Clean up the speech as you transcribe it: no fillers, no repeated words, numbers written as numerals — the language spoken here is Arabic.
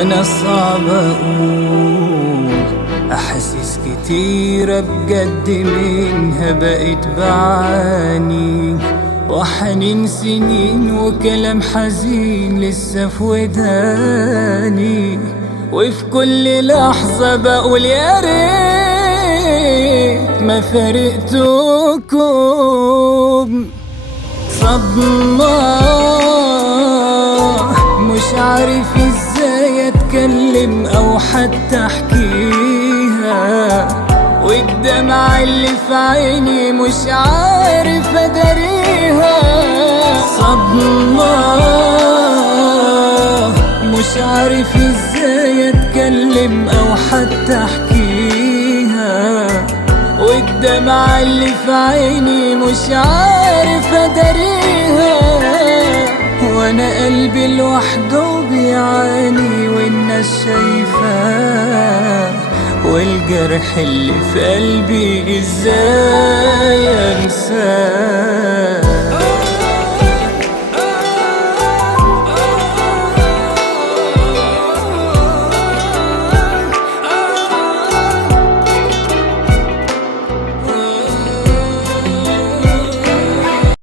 أنا صعب أقول أحاسيس كتيرة بجد منها بقيت بعاني، وحنين سنين وكلام حزين لسه في وداني، وفي كل لحظة بقول يا ريت ما فارقتكم. صدمة مش عارف ازاي اتكلم او حتى احكيها، والدمعة اللي في عيني مش عارف اداريها. صدمة مش عارف ازاي اتكلم او حتى احكيها، والدمعة اللي في عيني مش عارف اداريها، وانا قلبي لوحده بيعاني والناس شايفاه، والجرح اللي في قلبي ازاي انساه.